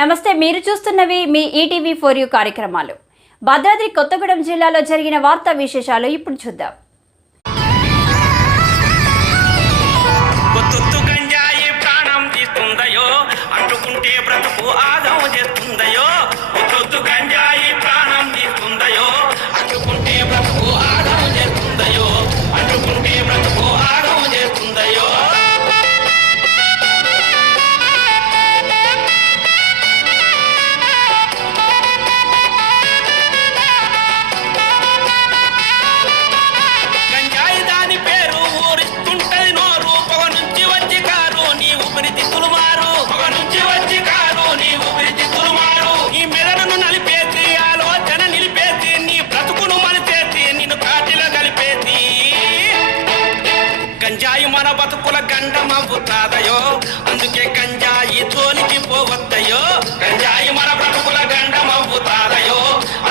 నమస్తే, మీరు చూస్తున్నవి మీ ETV for you కార్యక్రమాలు. భద్రాద్రి కొత్తగూడెం జిల్లాలో జరిగిన వార్తా విశేషాలు ఇప్పుడు చూద్దాం. గంజాయి మన బతుకుల గండమవుతాదయో, అందుకే గంజాయి తోలికి పోవద్దయో. గంజాయి మన బ్రతుకుల గండమవుతాదయో,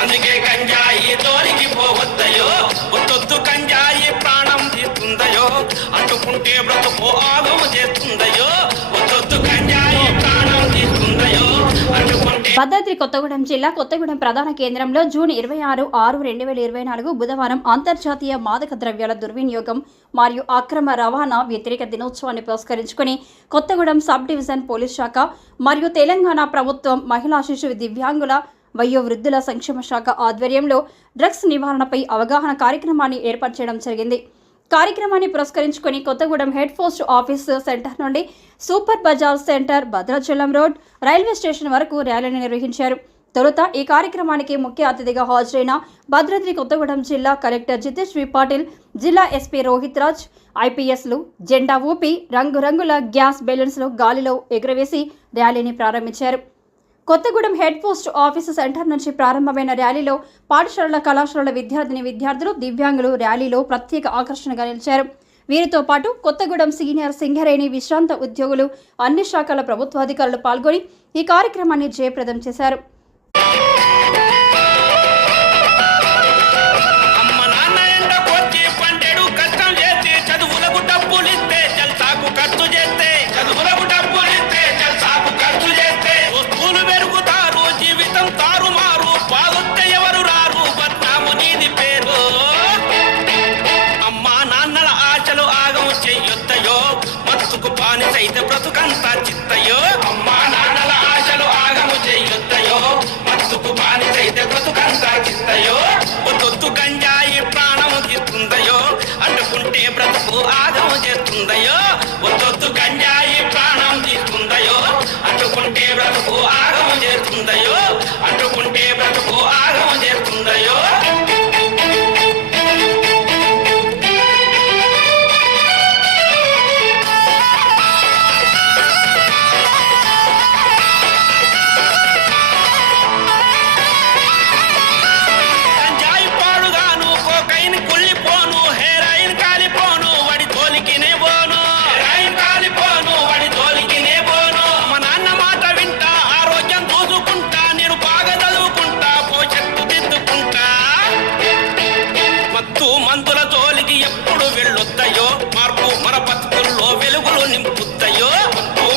అందుకే గంజాయి తోలికి పోవద్దయో. ఒత్తొత్తు గంజాయి ప్రాణం తీస్తుందయో, అంటుకుంటే బ్రతుకు ఆగము చేస్తుందయో. ఒత్తొత్తు గంజాయి ప్రాణం తీస్తుందయో, అంటుకుంటే. భద్రాద్రి కొత్తగూడెం జిల్లా కొత్తగూడెం ప్రధాన కేంద్రంలో జూన్ 26/6/2024 బుధవారం అంతర్జాతీయ మాదక ద్రవ్యాల దుర్వినియోగం మరియు అక్రమ రవాణా వ్యతిరేక దినోత్సవాన్ని పురస్కరించుకుని కొత్తగూడెం సబ్ డివిజన్ పోలీస్ శాఖ మరియు తెలంగాణ ప్రభుత్వం మహిళా శిశు దివ్యాంగుల వయోవృద్ధుల సంక్షేమ శాఖ ఆధ్వర్యంలో డ్రగ్స్ నివారణపై అవగాహన కార్యక్రమాన్ని ఏర్పాటు చేయడం జరిగింది. కార్యక్రమాన్ని పురస్కరించుకుని Kothagudem head post office centre నుండి super bazaar centre, Bhadrachalam road, railway station వరకు ర్యాలీని నిర్వహించారు. తొలుత ఈ కార్యక్రమానికి ముఖ్య అతిథిగా హాజరైన భద్రాద్రి కొత్తగూడెం జిల్లా కలెక్టర్ జితేష్ వి పాటిల్, జిల్లా ఎస్పీ రోహిత్ రాజ్, ఐపీఎస్లు జెండా ఊపి రంగురంగుల గ్యాస్ బెలూన్స్ను గాలిలో ఎగురవేసి ర్యాలీని ప్రారంభించారు. Kothagudem head post office centre నుంచి ప్రారంభమైన ర్యాలీలో పాఠశాలల, కళాశాలల విద్యార్థులు, దివ్యాంగులు ర్యాలీలో ప్రత్యేక ఆకర్షణగా నిలిచారు. వీరితో పాటు కొత్తగూడెం సీనియర్ సింగరేణి విశ్రాంత ఉద్యోగులు, అన్ని శాఖల ప్రభుత్వాధికారులు పాల్గొని ఈ కార్యక్రమాన్ని జయప్రదం చేశారు. అయితే బ్రతుకంతా చిత్తయో, అమ్మా నాన్నల ఆశలు ఆగము చెయ్యొద్దయో. మత్తుకు బానిసైతే బ్రతుకంతా చిత్తయో. ఒత్తొత్తు గంజాయి ప్రాణము తీస్తుందయో, అంటుకుంటే బ్రతుకు ఆగము చేస్తుందయో. ఒత్తొత్తు గంజాయి ప్రాణం తీస్తుందయో, అంటుకుంటే బ్రతుకు ఆగము చేస్తుందయో. అంటుకుంటే బ్రతుకు ఆగము చేస్తుందయో. మందుల జోలికి ఎప్పుడు వెళ్ళొద్దయో, మార్పు మన బతుకుల్లో వెలుగులు నింపుద్దయో.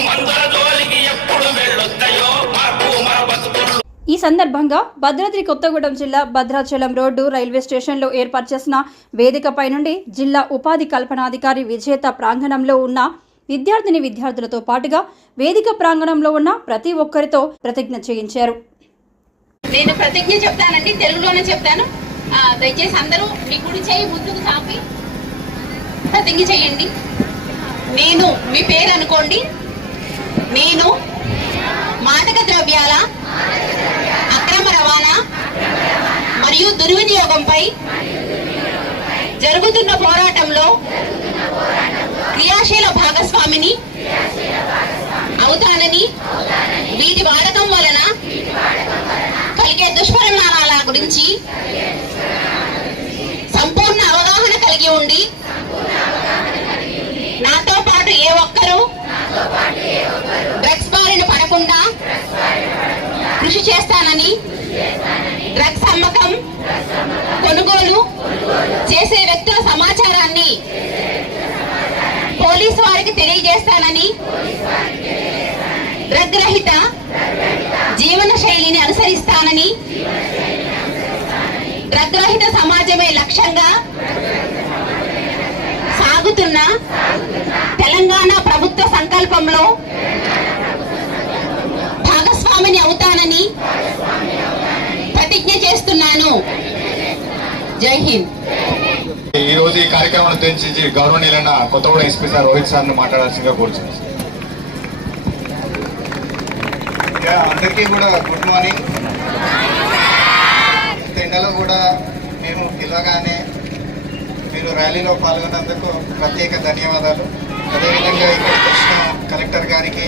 మందుల జోలికి ఎప్పుడు వెళ్ళొద్దయో, మార్పు మన బతుకుల్లో. ఈ సందర్భంగా భద్రాద్రి కొత్తగూడెం జిల్లా భద్రాచలం రోడ్డు రైల్వే స్టేషన్లో ఏర్పాటు చేసిన వేదికపై నుండి జిల్లా ఉపాధి కల్పనాధికారి విజేత ప్రాంగణంలో ఉన్న విద్యార్థులతో పాటుగా వేదిక ప్రాంగణంలో ఉన్న ప్రతి ఒక్కరితో ప్రతిజ్ఞ చేయించారు. నేను ప్రతిజ్ఞ చెప్తానండి, తెలుగులోనే చెప్తాను. దయచేసి అందరూ మీ కుడి చేయి ముందుకు చాపి ప్రతిజ్ఞ చేయండి. నేను, మీ పేరు అనుకోండి. నేను మాదక ద్రవ్యాల అక్రమ రవాణా మరియు దుర్వినియోగంపై జరుగుతున్న పోరాటంలో క్రియాశీల భాగస్వామిని అవుతానని, వీటి వాడకం వలన కలిగే దుష్పరిణామాల గురించి సంపూర్ణ అవగాహన కలిగి ఉండి నాతో పాటు ఏ ఒక్కరూ డ్రగ్స్ బారిన పడకుండా కృషి చేస్తానని, డ్రగ్స్ అమ్మకం, కొనుగోలు చేసే వ్యక్తుల సమాచారాన్ని పోలీసు వారికి తెలియజేస్తానని, డ్రగ్ రహిత సంకల్పంలో భాగస్వామిని అవుతానని ప్రతిజ్ఞ చేస్తున్నాను. జై హింద్. ఈ రోజు ఈ కార్యక్రమం ఉద్దేశించి గౌరవనీయులైన కొత్తగూడ ఎస్పీ సార్ రోహిత్ సార్ని మాట్లాడాల్సిందిగా కోరుచున్నాను. అందరికీ కూడా గుడ్ మార్నింగ్. ఎండలో కూడా మేము పిలవగానే మీరు ర్యాలీలో పాల్గొన్నందుకు ప్రత్యేక ధన్యవాదాలు. అదేవిధంగా ఇక్కడికి వచ్చిన కలెక్టర్ గారికి,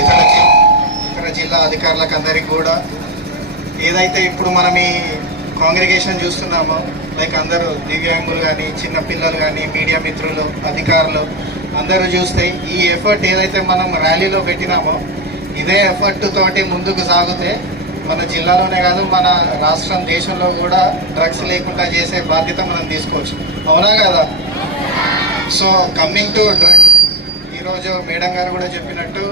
ఇతర జిల్లా అధికారులకు అందరికీ కూడా ఏదైతే ఇప్పుడు మనం ఈ కాంగ్రిగేషన్ చూస్తున్నామో, లైక్ అందరూ దివ్యాంగులు కానీ, చిన్న పిల్లలు కానీ, మీడియా మిత్రులు, అధికారులు అందరూ చూస్తే ఈ ఎఫర్ట్ ఏదైతే మనం ర్యాలీలో పెట్టినామో ఇదే ఎఫర్ట్ తోటి ముందుకు సాగితే మన జిల్లాలోనే కాదు మన రాష్ట్రం, దేశంలో కూడా డ్రగ్స్ లేకుండా చేసే బాధ్యత మనం తీసుకోవచ్చు. అవునా కదా? సో కమింగ్ టు డ్రగ్స్, ఈరోజు మేడం గారు కూడా చెప్పినట్టు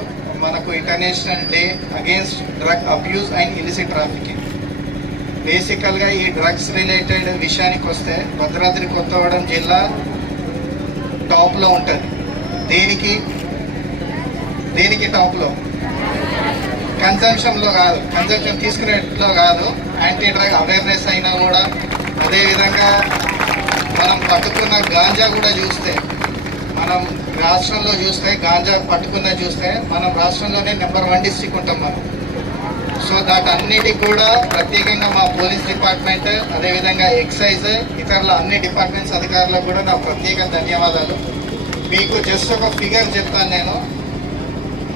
మనకు international day against drug abuse and illicit trafficking. బేసికల్గా ఈ డ్రగ్స్ రిలేటెడ్ విషయానికి వస్తే భద్రాద్రి కొత్తగూడెం జిల్లా టాప్లో ఉంటుంది. దేనికి టాప్లో? కన్సంప్షన్లో కాదు, కన్సంప్షన్ తీసుకునేట్లో కాదు, యాంటీ డ్రగ్ అవేర్నెస్ అయినా కూడా. అదేవిధంగా మనం పట్టుకున్న గాంజా కూడా చూస్తే, మనం రాష్ట్రంలో చూస్తే గాంజా పట్టుకున్న చూస్తే మనం రాష్ట్రంలోనే నెంబర్ 1 డిస్ట్రిక్ట్ ఉంటాం మనం. సో అన్నిటికి కూడా ప్రత్యేకంగా మా పోలీస్ డిపార్ట్మెంట్, అదేవిధంగా ఎక్సైజ్, ఇతరుల అన్ని డిపార్ట్మెంట్స్ అధికారులకు కూడా నా ప్రత్యేక ధన్యవాదాలు. మీకు జస్ట్ ఒక ఫిగర్ చెప్తాను నేను.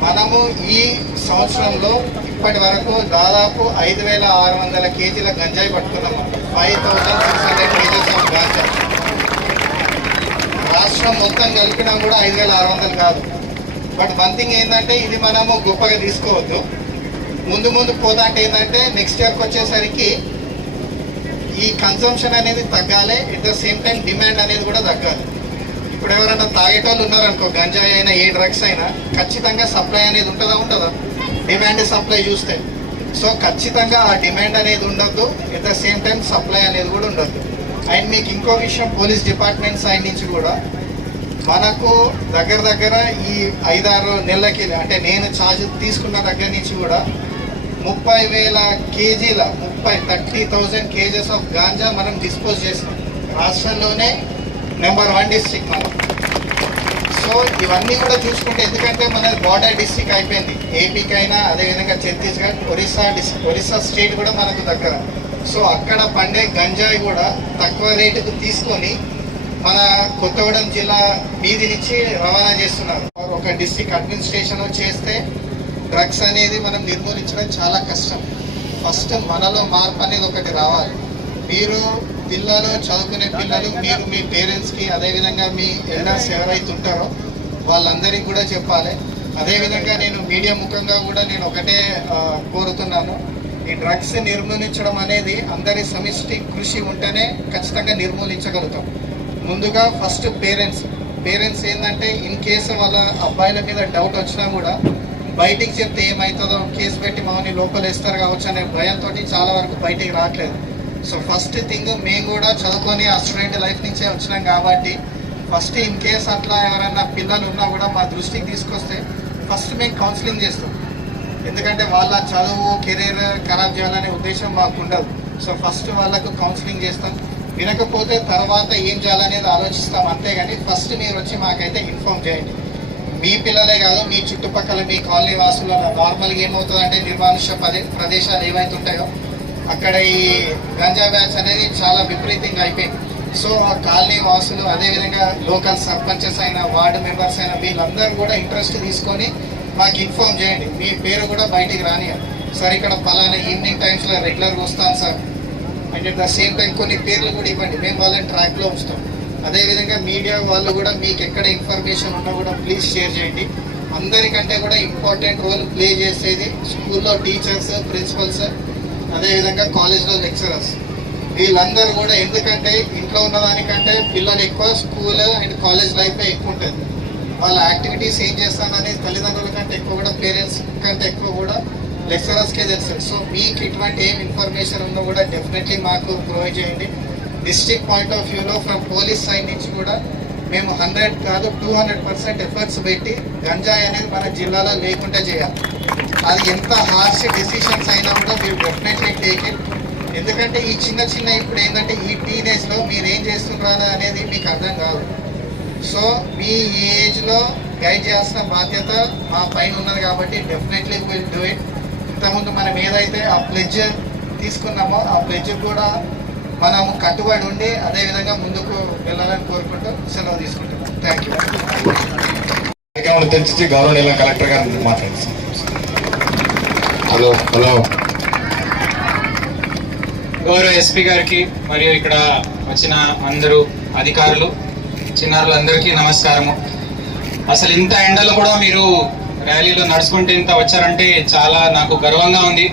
మనము ఈ సంవత్సరంలో ఇప్పటి వరకు దాదాపు 5,600 కేజీల గంజాయి పట్టుకున్నాము. 5,600 కేజీస్ ఆఫ్ గాంజా. రాష్ట్రం మొత్తం కలిపినా కూడా 5,600 కాదు. బట్ వన్ థింగ్ ఏంటంటే, ఇది మనము గొప్పగా తీసుకోవద్దు. ముందు పోతాంటే ఏంటంటే నెక్స్ట్ ఇయర్కి వచ్చేసరికి ఈ కన్సంప్షన్ అనేది తగ్గాలి, at the same time demand అనేది కూడా తగ్గాలి. ఇప్పుడు ఎవరైనా తాగేటోళ్ళు ఉన్నారనుకో, గంజాయి అయినా ఏ డ్రగ్స్ అయినా ఖచ్చితంగా సప్లై అనేది ఉంటుందా? డిమాండ్ సప్లై చూస్తే. సో ఖచ్చితంగా ఆ డిమాండ్ అనేది ఉండొద్దు, at the same time supply అనేది కూడా ఉండొద్దు. అండ్ మీకు ఇంకో విషయం, పోలీస్ డిపార్ట్మెంట్ సైడ్ నుంచి కూడా మనకు దగ్గర ఈ 5-6 నెలలకి, అంటే నేను ఛార్జ్ తీసుకున్న దగ్గర నుంచి కూడా 30,000 కేజీల 30,000 కేజెస్ ఆఫ్ గాంజా మనం డిస్పోజ్ చేసినాం. రాష్ట్రంలోనే నెంబర్ 1 డిస్ట్రిక్ట్ మనం. సో ఇవన్నీ కూడా చూసుకుంటే, ఎందుకంటే మన బార్డర్ డిస్ట్రిక్ట్ అయిపోయింది ఏపీకైనా, అదేవిధంగా ఛత్తీస్గఢ్, ఒరిస్సా స్టేట్ కూడా మనకు దగ్గర. సో అక్కడ పండే గంజాయి కూడా తక్కువ రేటుకు తీసుకొని మన కొత్తగూడెం జిల్లా వీధి నుంచి రవాణా చేస్తున్నారు. ఒక డిస్ట్రిక్ట్ అడ్మినిస్ట్రేషన్ చేస్తే డ్రగ్స్ అనేది మనం నిర్మూలించడం చాలా కష్టం. ఫస్ట్ మనలో మార్పు అనేది ఒకటి రావాలి. మీరు పిల్లలు, చదువుకునే పిల్లలు, మీరు మీ పేరెంట్స్కి, అదేవిధంగా మీ ఎల్డర్స్ ఎవరైతే ఉంటారో వాళ్ళందరికీ కూడా చెప్పాలి. అదేవిధంగా నేను మీడియా ముఖంగా కూడా నేను ఒకటే కోరుతున్నాను, ఈ డ్రగ్స్ నిర్మూలించడం అనేది అందరి సమిష్టి కృషి ఉంటేనే ఖచ్చితంగా నిర్మూలించగలుగుతాం. ముందుగా ఫస్ట్ పేరెంట్స్ ఏంటంటే, ఇన్ కేసు వాళ్ళ అబ్బాయిల మీద డౌట్ వచ్చినా కూడా బయటికి చెప్తే ఏమవుతుందో, కేసు పెట్టి మమ్మల్ని లోపల వేస్తారు కావచ్చు అనే భయంతో చాలా వరకు బయటికి రావట్లేదు. సో ఫస్ట్ థింగ్, మేము కూడా చదువుకొని ఆ స్టూడెంట్ లైఫ్ నుంచే వచ్చినాం కాబట్టి ఫస్ట్ ఇన్ కేస్ అట్లా ఎవరైనా పిల్లలు ఉన్నా కూడా మా దృష్టికి తీసుకొస్తే ఫస్ట్ మేము కౌన్సిలింగ్ చేస్తాం. ఎందుకంటే వాళ్ళ చదువు, కెరీర్ ఖరాబ్ చేయాలనే ఉద్దేశం మాకు ఉండదు. సో ఫస్ట్ వాళ్ళకు కౌన్సిలింగ్ చేస్తాం. వినకపోతే తర్వాత ఏం చేయాలనేది ఆలోచిస్తాం, అంతేగాని ఫస్ట్ మీరు వచ్చి మాకైతే ఇన్ఫార్మ్ చేయండి. మీ పిల్లలే కాదు, మీ చుట్టుపక్కల మీ కాలనీ వాసులు నార్మల్గా ఏమవుతుందంటే, నిర్మానుష్య ప్రదేశాలు ఏవైతే ఉంటాయో అక్కడ ఈ గంజా బ్యాచ్ అనేది చాలా విపరీతంగా అయిపోయింది. సో ఆ కాలనీ వాసులు, అదేవిధంగా లోకల్ సర్పంచెస్ అయినా, వార్డు మెంబర్స్ అయినా, వీళ్ళందరూ కూడా ఇంట్రెస్ట్ తీసుకొని మాకు ఇన్ఫార్మ్ చేయండి. మీ పేరు కూడా బయటికి రానియాలి. సార్ ఇక్కడ పలానా ఈవినింగ్ టైమ్స్లో రెగ్యులర్గా వస్తాను sir, and at the same time కొన్ని పేర్లు కూడా ఇవ్వండి, మేము వాళ్ళని ట్రాక్లో ఉంచుతాం. అదేవిధంగా మీడియా వాళ్ళు కూడా మీకు ఎక్కడ ఇన్ఫర్మేషన్ ఉన్నా కూడా ప్లీజ్ షేర్ చేయండి. అందరికంటే కూడా ఇంపార్టెంట్ రోల్ ప్లే చేసేది స్కూల్లో టీచర్స్, ప్రిన్సిపల్స్, అదేవిధంగా కాలేజ్లో లెక్చరర్స్. వీళ్ళందరూ కూడా, ఎందుకంటే ఇంట్లో ఉన్నదానికంటే పిల్లలు ఎక్కువ స్కూల్ అండ్ కాలేజ్ లైఫ్ ఎక్కువ ఉంటుంది. వాళ్ళ యాక్టివిటీస్ ఏం చేస్తాననేది తల్లిదండ్రుల కంటే ఎక్కువ కూడా, పేరెంట్స్ కంటే ఎక్కువ కూడా లెక్చరర్స్కే తెలుస్తుంది. సో మీకు ఇటువంటి ఏం ఇన్ఫర్మేషన్ ఉందో కూడా డెఫినెట్లీ మాకు ప్రొవైడ్ చేయండి. డిస్ట్రిక్ట్ పాయింట్ ఆఫ్ వ్యూలో ఫ్రమ్ పోలీస్ సైడ్ నుంచి కూడా మేము 100 కాదు 200% ఎఫర్ట్స్ పెట్టి గంజాయి అనేది మన జిల్లాలో లేకుండా చేయాలి. అది ఎంత హార్ష్ డెసిషన్స్ అయినా కూడా మీరు డెఫినెట్లీ టేక్ ఇట్. ఎందుకంటే ఈ చిన్న ఇప్పుడు ఏంటంటే ఈ టీనేజ్లో మీరు ఏం చేస్తున్నారు అనేది మీకు అర్థం కాదు. సో మీ ఈ ఏజ్లో గైడ్ చేయాల్సిన బాధ్యత మా పైన ఉన్నది కాబట్టి డెఫినెట్లీ విల్ డూ ఇట్. ఇంతకుముందు మనం ఏదైతే ఆ ప్లెడ్జ్ తీసుకున్నామో ఆ ప్లెడ్జ్ కూడా మనం కట్టుబడి ఉండి అదేవిధంగా ముందుకు వెళ్ళాలని కోరుకుంటూ సెలవు తీసుకుంటున్నాం. Thank you. కార్యక్రమం తెచ్చి గౌరవనీయుల కలెక్టర్ గారు మాట్లాడుతున్నాం. హలో గౌరవ ఎస్పీ గారికి మరియు ఇక్కడ వచ్చిన అందరూ అధికారులు చిన్నారులందరికీ నమస్కారము. అసలు ఇంత ఎండలో కూడా మీరు ర్యాలీలో నడుచుకుంటే ఇంత వచ్చారంటే చాలా నాకు గర్వంగా ఉంది.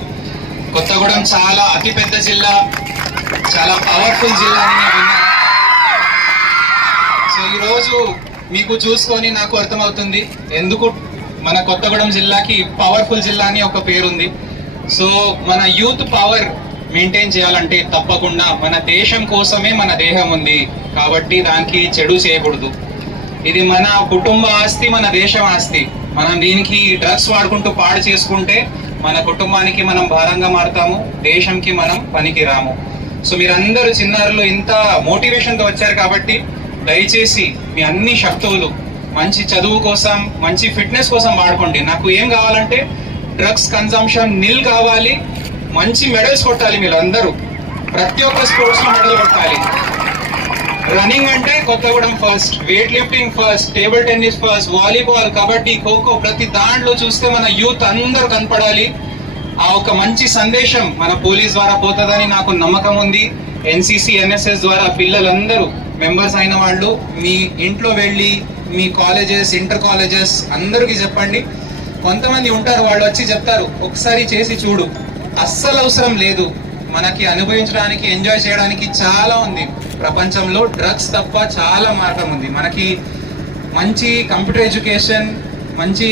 కొత్తగూడెం చాలా అతిపెద్ద జిల్లా, చాలా పవర్ఫుల్ జిల్లా అని నేను విన్నాను. సో ఈరోజు మీకు చూసుకొని నాకు అర్థమవుతుంది ఎందుకు మన కొత్తగూడెం జిల్లాకి పవర్ఫుల్ జిల్లా అని ఒక పేరుంది. సో మన యూత్ పవర్ మెయింటైన్ చేయాలంటే తప్పకుండా మన దేశం కోసమే మన దేహం ఉంది కాబట్టి దానికి చెడు చేయకూడదు. ఇది మన కుటుంబ ఆస్తి, మన దేశం ఆస్తి. మనం దీనికి డ్రగ్స్ వాడుకుంటూ పాడు చేసుకుంటే మన కుటుంబానికి మనం భారంగా మారుతాము, దేశంకి మనం పనికి రాము. సో మీరందరూ చిన్నారులు ఇంత మోటివేషన్తో వచ్చారు కాబట్టి దయచేసి మీ అన్ని శక్తులు మంచి చదువు కోసం, మంచి ఫిట్నెస్ కోసం వాడుకోండి. నాకు ఏం కావాలంటే డ్రగ్స్ కన్సంప్షన్ నిల్ కావాలి, మంచి మెడల్స్ కొట్టాలి. మీరందరూ ప్రతి ఒక్క స్పోర్ట్స్లో మెడల్ కొట్టాలి. రన్నింగ్ అంటే Kothagudem first, weight lifting first, table tennis first, volleyball, kabaddi, kho kho ప్రతి దాంట్లో చూస్తే మన యూత్ అందరూ కనపడాలి. ఆ ఒక మంచి సందేశం మన పోలీస్ ద్వారా పోతుందని నాకు నమ్మకం ఉంది. ఎన్సీసీ, ఎన్ఎస్ఎస్ ద్వారా పిల్లలందరూ మెంబర్స్ అయిన వాళ్ళు మీ ఇంట్లో వెళ్ళి మీ కాలేజెస్, ఇంటర్ కాలేజెస్ అందరికీ చెప్పండి. కొంతమంది ఉంటారు వాళ్ళు వచ్చి చెప్తారు ఒకసారి చేసి చూడు, అస్సలు అవసరం లేదు. మనకి అనుభవించడానికి, ఎంజాయ్ చేయడానికి చాలా ఉంది ప్రపంచంలో. డ్రగ్స్ తప్ప చాలా మార్గం ఉంది. మనకి మంచి కంప్యూటర్ ఎడ్యుకేషన్, మంచి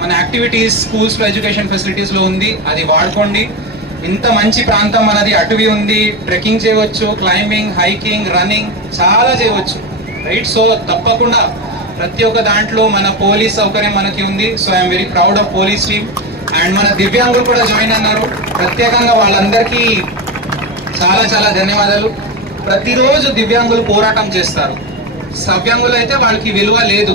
మన యాక్టివిటీస్ స్కూల్స్లో ఎడ్యుకేషన్ ఫెసిలిటీస్లో ఉంది, అది వాడుకోండి. ఇంత మంచి ప్రాంతం మనది, అటవీ ఉంది, ట్రెక్కింగ్ చేయవచ్చు, క్లైంబింగ్, హైకింగ్, రన్నింగ్ చాలా చేయవచ్చు, రైట్? సో తప్పకుండా ప్రతి ఒక్క దాంట్లో మన పోలీస్ సౌకర్యం మనకి ఉంది. So I'm very proud of police team. And మన దివ్యాంగులు కూడా జాయిన్ అన్నారు. ప్రత్యేకంగా వాళ్ళందరికీ చాలా చాలా ధన్యవాదాలు. ప్రతిరోజు దివ్యాంగులు పోరాటం చేస్తారు. సవ్యాంగులు అయితే వాళ్ళకి విలువ లేదు,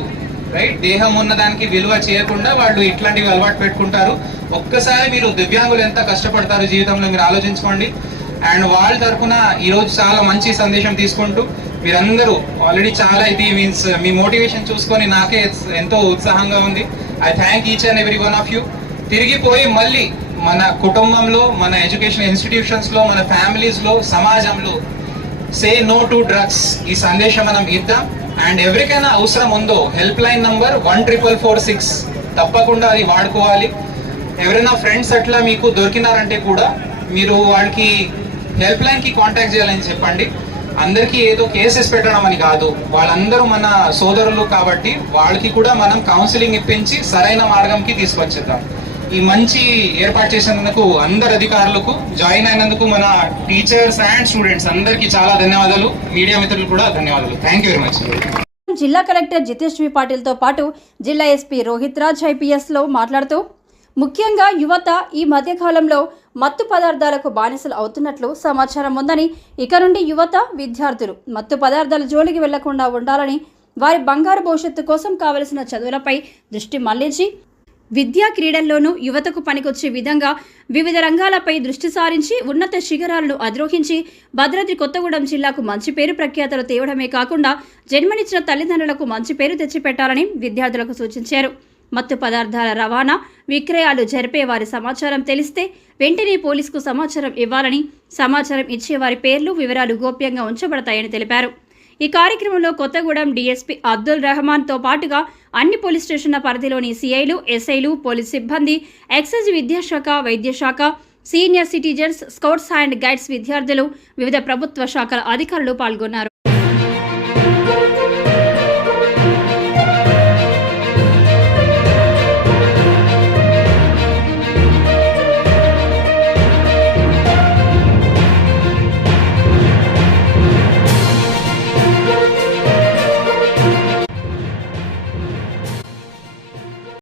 రైట్? దేహం ఉన్న దానికి విలువ చేయకుండా వాళ్ళు ఇట్లాంటివి అలవాటు పెట్టుకుంటారు. ఒక్కసారి మీరు దివ్యాంగులు ఎంత కష్టపడతారు జీవితంలో మీరు ఆలోచించుకోండి. అండ్ వాళ్ళ తరఫున ఈరోజు చాలా మంచి సందేశం తీసుకుంటూ మీరందరూ ఆల్రెడీ చాలా ఇది మీన్స్ మీ మోటివేషన్ చూసుకొని నాకే ఎంతో ఉత్సాహంగా ఉంది. I thank each and every one of you. తిరిగిపోయి మళ్ళీ మన కుటుంబంలో, మన ఎడ్యుకేషన్ ఇన్స్టిట్యూషన్స్లో, మన ఫ్యామిలీస్లో, సమాజంలో సే నో టు డ్రగ్స్ ఈ సందేశం మనం ఇద్దాం. అండ్ ఎవరికైనా అవసరం ఉందో హెల్ప్ లైన్ నంబర్ 14446 తప్పకుండా అది వాడుకోవాలి. ఎవరైనా ఫ్రెండ్స్ అట్లా మీకు దొరికినారంటే కూడా మీరు వాళ్ళకి హెల్ప్ లైన్కి కాంటాక్ట్ చేయాలని చెప్పండి. అందరికీ ఏదో కేసెస్ పెట్టడం అని కాదు, వాళ్ళందరూ మన సోదరులు కాబట్టి వాళ్ళకి కూడా మనం కౌన్సిలింగ్ ఇప్పించి సరైన మార్గంకి తీసుకొచ్చేద్దాం. ఈ మంచి ఏర్పాటు చేసినందుకు అందరు అధికారులకు, జాయిన్ అయినందుకు మన టీచర్స్ అండ్ స్టూడెంట్స్ అందరికీ చాలా ధన్యవాదాలు. మీడియా మిత్రులు కూడా ధన్యవాదాలు. Thank you very much. జిల్లా కలెక్టర్ జితేష్ వి పాటిల్తో పాటు జిల్లా ఎస్పీ రోహిత్ రాజ్ ఐపీఎస్లో మాట్లాడుతూ ముఖ్యంగా యువత ఈ మధ్యకాలంలో మత్తు పదార్థాలకు బానిసలు అవుతున్నట్లు సమాచారం ఉందని, ఇక నుండి యువత, విద్యార్థులు మత్తు పదార్థాల జోలికి వెళ్లకుండా ఉండాలని, వారి బంగారు భవిష్యత్తు కోసం కావలసిన చదువులపై దృష్టి మళ్లించి విద్యా క్రీడల్లోనూ యువతకు పనికొచ్చే విధంగా వివిధ రంగాలపై దృష్టి సారించి ఉన్నత శిఖరాలను అధిరోహించి భద్రాద్రి కొత్తగూడెం జిల్లాకు మంచి పేరు ప్రఖ్యాతలు తేవడమే కాకుండా జన్మనిచ్చిన తల్లిదండ్రులకు మంచి పేరు తెచ్చిపెట్టాలని విద్యార్థులకు సూచించారు. మత్తు పదార్థాల రవాణా, విక్రయాలు జరిపే వారి సమాచారం తెలిస్తే వెంటనే పోలీసుకు సమాచారం ఇవ్వాలని, సమాచారం ఇచ్చేవారి పేర్లు, వివరాలు గోప్యంగా ఉంచబడతాయని తెలిపారు. ఈ కార్యక్రమంలో కొత్తగూడెం డీఎస్పీ అబ్దుల్ రెహమాన్తో పాటుగా అన్ని పోలీస్ స్టేషన్ల పరిధిలోని సిఐలు, ఎస్ఐలు, పోలీస్ సిబ్బంది, ఎక్సైజ్ విద్యాశాఖ, వైద్యశాఖ, senior citizens, scouts and guides విద్యార్థులు, వివిధ ప్రభుత్వ శాఖల అధికారులు పాల్గొన్నారు.